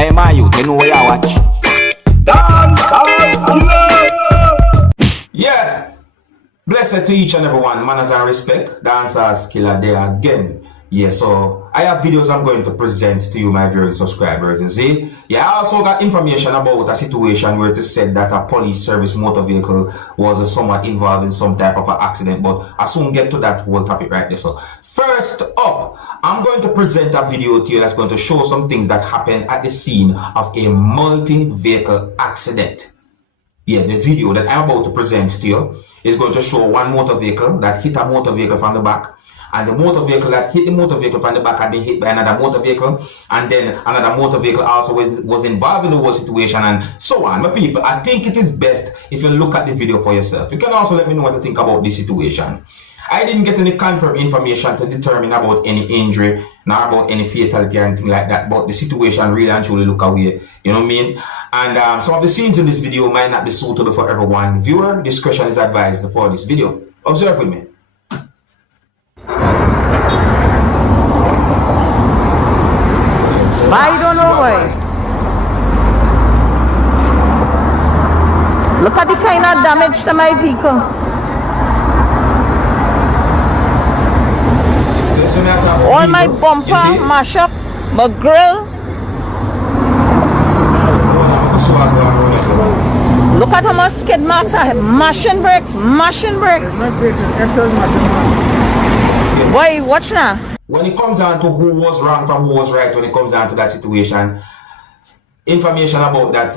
Hey, my youth, you know where you watch? Dancehall skilla. Yeah, blessed to each and everyone, manners and respect. Dancehall skilla there again. Yeah, so I have videos I'm going to present to you, my viewers and subscribers. You see, yeah, I also got information about a situation where it is said that a police service motor vehicle was somewhat involved in some type of an accident, but I soon get to that whole topic right there. So first up, I'm going to present a video to you that's going to show some things that happened at the scene of a multi-vehicle accident. Yeah, the video that I'm about to present to you is going to show one motor vehicle that hit a motor vehicle from the back, and the motor vehicle that hit the motor vehicle from the back had been hit by another motor vehicle, and then another motor vehicle also was involved in the whole situation, and so on. My people, I think it is best if you look at the video for yourself. You can also let me know what you think about this situation. I didn't get any confirmed information to determine about any injury, nor about any fatality or anything like that, but the situation really and truly look away, you know what I mean? And some of the scenes in this video might not be suitable for everyone. Viewer discretion is advised for this video. Observe with me. I don't know why. Look at the kind of damage to my vehicle. All my bumper mash up, my grill. Look at how much skid marks I have. Mashing brakes, mashing brakes. Boy, watch now. When it comes down to who was wrong from who was right, when it comes down to that situation, information about that,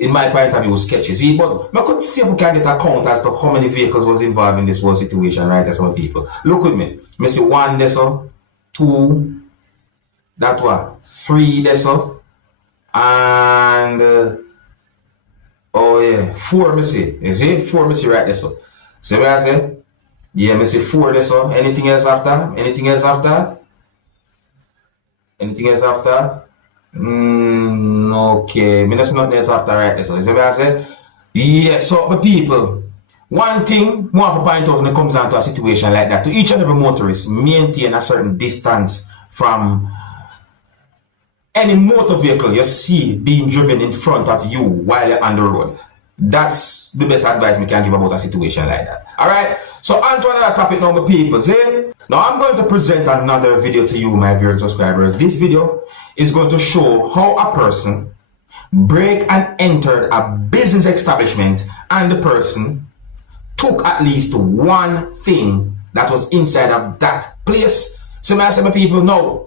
in my point of view, was sketchy. See, but I could see if we can get a count as to how many vehicles was involved in this whole situation, right? As some people. Look with me. I see one there, so, two, that one, three there, so, and oh yeah, four. Me see. You see, four. Me see right there, so. See what I say? Yeah, me see four there, so. Anything else after? Anything else after? Anything else after? Okay, me just nothing else after right there, so. You see what I say? Yeah, so my people, one thing more of a point out when it comes down to a situation like that, to each and every motorist, maintain a certain distance from any motor vehicle you see being driven in front of you while you're on the road. That's the best advice we can give about a situation like that. Alright, so on to another topic now, my people. Now I'm going to present another video to you, my viewers and subscribers. This video is going to show how a person break and entered a business establishment, and the person took at least one thing that was inside of that place. So I say, my people, now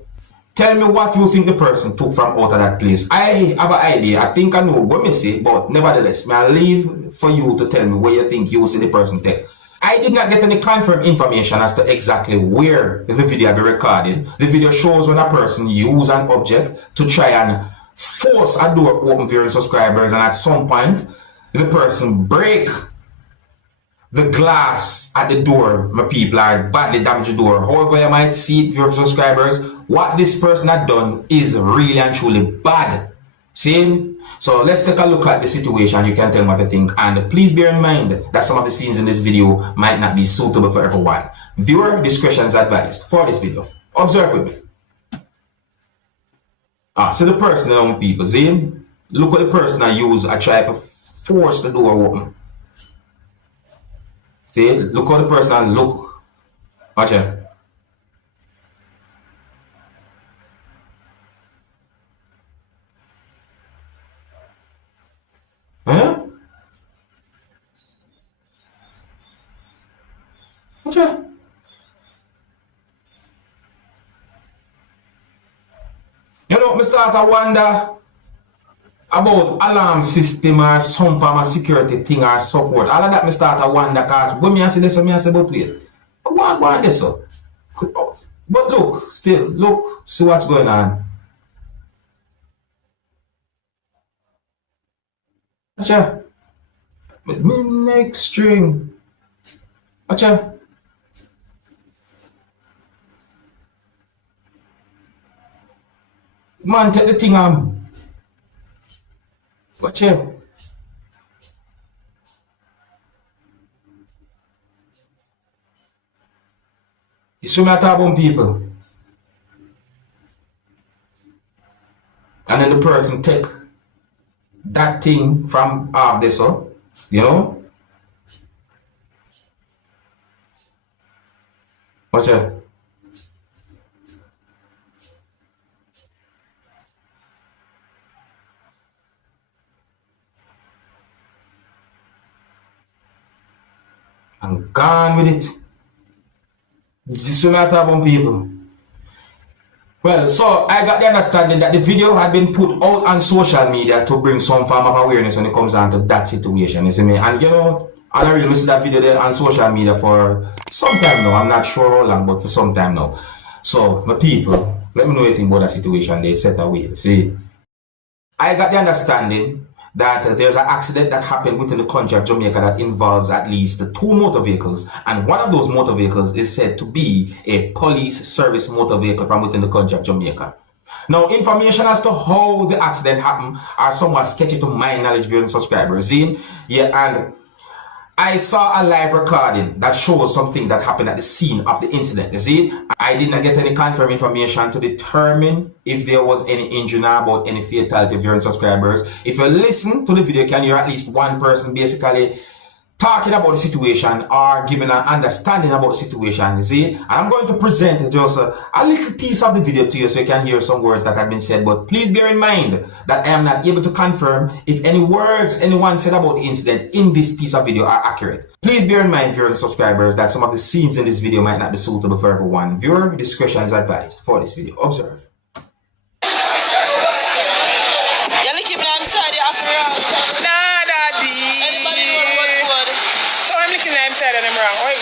tell me what you think the person took from out of that place. I have an idea. I think I know what me say, but nevertheless, I leave for you to tell me where you think you see the person take. I did not get any confirmed information as to exactly where the video be recorded. The video shows when a person use an object to try and force a door open for your subscribers, and at some point, the person break the glass at the door, my people, are badly damaged the door. However you might see it, your subscribers, what this person had done is really and truly bad. See? So let's take a look at the situation. You can tell me what you think, and please bear in mind that some of the scenes in this video might not be suitable for everyone. Viewer discretion is advised for this video. Observe with me. So the person, my people, see? Look what the person I use. I try to force the door open. See, look how the person look. Watch it. Huh? Watch it. You know, I start to wonder about alarm system or some form of security thing or so forth. All of that I start to wonder, because when I see this, I say, but wait, what going this so? But look, still, look, see what's going on. Watcha? With me next string. Watcha? Man, take the thing on. Watch it. You see me talk about people. and then the person take that thing from off this, you know. Watch it. I'm gone with it. This is what I talk about, people. Well, so I got the understanding that the video had been put out on social media to bring some form of awareness when it comes down to that situation, you see me? And you know, I really missed that video there on social media for some time now. I'm not sure how long, but for some time now. So, my people, let me know anything about that situation they set away. See, I got the understanding that there's an accident that happened within the country of Jamaica that involves at least 2 motor vehicles, and one of those motor vehicles is said to be a police service motor vehicle from within the country of Jamaica. Now, information as to how the accident happened are somewhat sketchy to my knowledge, viewers and subscribers. See? Yeah, and I saw a live recording that shows some things that happened at the scene of the incident. You see, I did not get any confirmed information to determine if there was any injury about any fatality, viewers and subscribers. If you listen to the video, can you hear at least one person basically talking about the situation or giving an understanding about the situation, you see? And I'm going to present just a little piece of the video to you so you can hear some words that have been said. But please bear in mind that I am not able to confirm if any words anyone said about the incident in this piece of video are accurate. Please bear in mind, viewers and subscribers, that some of the scenes in this video might not be suitable for everyone. Viewer discretion is advised for this video. Observe.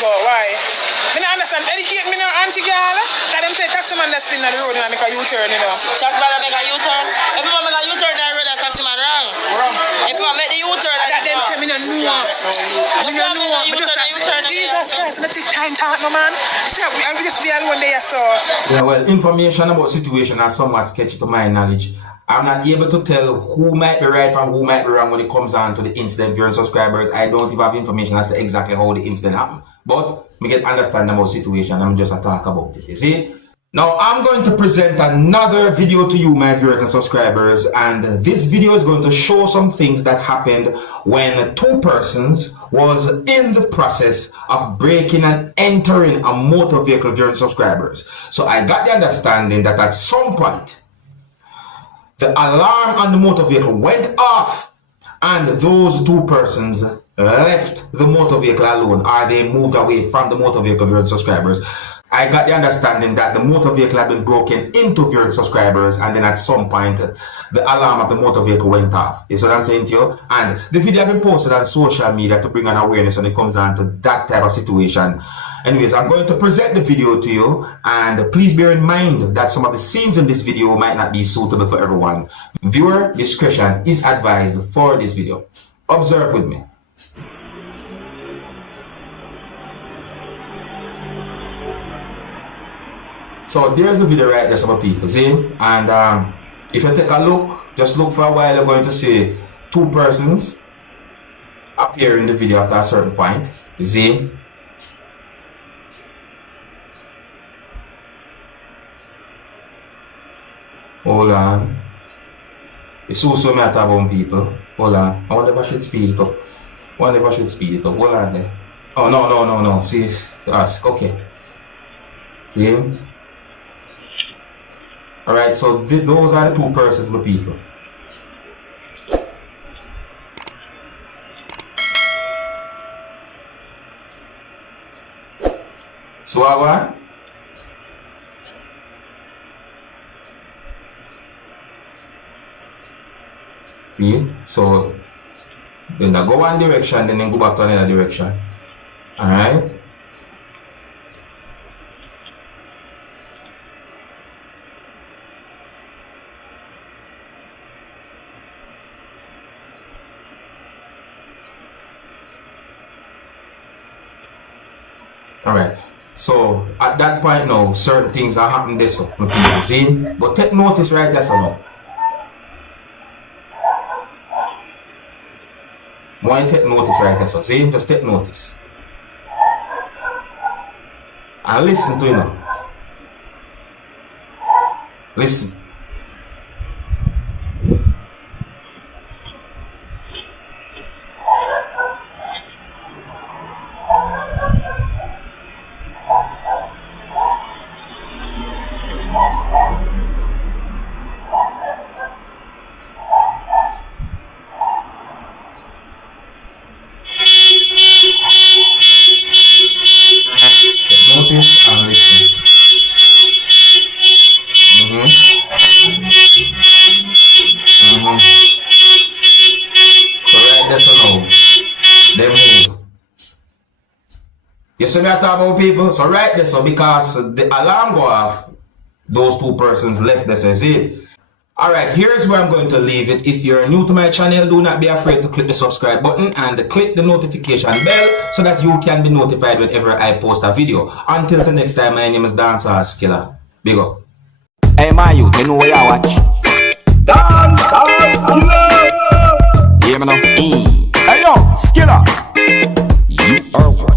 Why? I don't understand. Educate me now, auntie girl. Let them say taxi man that's spin on the road and make a U-turn, you know. Taxi man make a U-turn. If you want to make a U-turn, then road and taxi man wrong. If you want to make the U-turn, that them say me no know. Me no know. Me just say, Jesus Christ, we take time talk, no man. See, we just be alone there, so. Yeah, well, information about the situation are somewhat sketchy to my knowledge. I'm not able to tell who might be right from who might be wrong when it comes on to the incident, viewers and subscribers. I don't even have information as to exactly how the incident happened. But me get understanding about the situation. I'm just a talk about it, you see? Now, I'm going to present another video to you, my viewers and subscribers. And this video is going to show some things that happened when 2 persons was in the process of breaking and entering a motor vehicle, viewers and subscribers. So I got the understanding that at some point, the alarm on the motor vehicle went off and those 2 persons left the motor vehicle alone, or they moved away from the motor vehicle, viewers and subscribers. I got the understanding that the motor vehicle had been broken into, viewers and subscribers, and then at some point the alarm of the motor vehicle went off. You see what I'm saying to you? And the video had been posted on social media to bring an awareness when it comes down to that type of situation. Anyways, I'm going to present the video to you, and please bear in mind that some of the scenes in this video might not be suitable for everyone. Viewer discretion is advised for this video. Observe with me. So there's the video right there, some people see, and if you take a look, just look for a while, you're going to see 2 persons appear in the video after a certain point. You see? Hold on. It's also matter about people. Hold on. I wonder if I should speed it up. I wonder if I should speed it up. Hold on there. Oh, no. See, okay. See? Alright, so those are the 2 persons, my people. So what? See? So then I go one direction, then go back to another direction. Alright? Alright, so at that point now, certain things are happening this way, people see? But take notice right there, so now. Why take notice right there, so see? Just take notice. And listen to it now. Listen. notice and listen. So right there, so now, they move. You see me I talk about people? So right there, so because the alarm go off, those two persons left there, says it. Alright, here's where I'm going to leave it. If you're new to my channel, do not be afraid to click the subscribe button and click the notification bell so that you can be notified whenever I post a video. Until the next time, my name is Dancehall Skilla. Big up. Hey my youth, you know where you watch? Dancehall Skilla. Yeah, man. Hey yo, Skilla.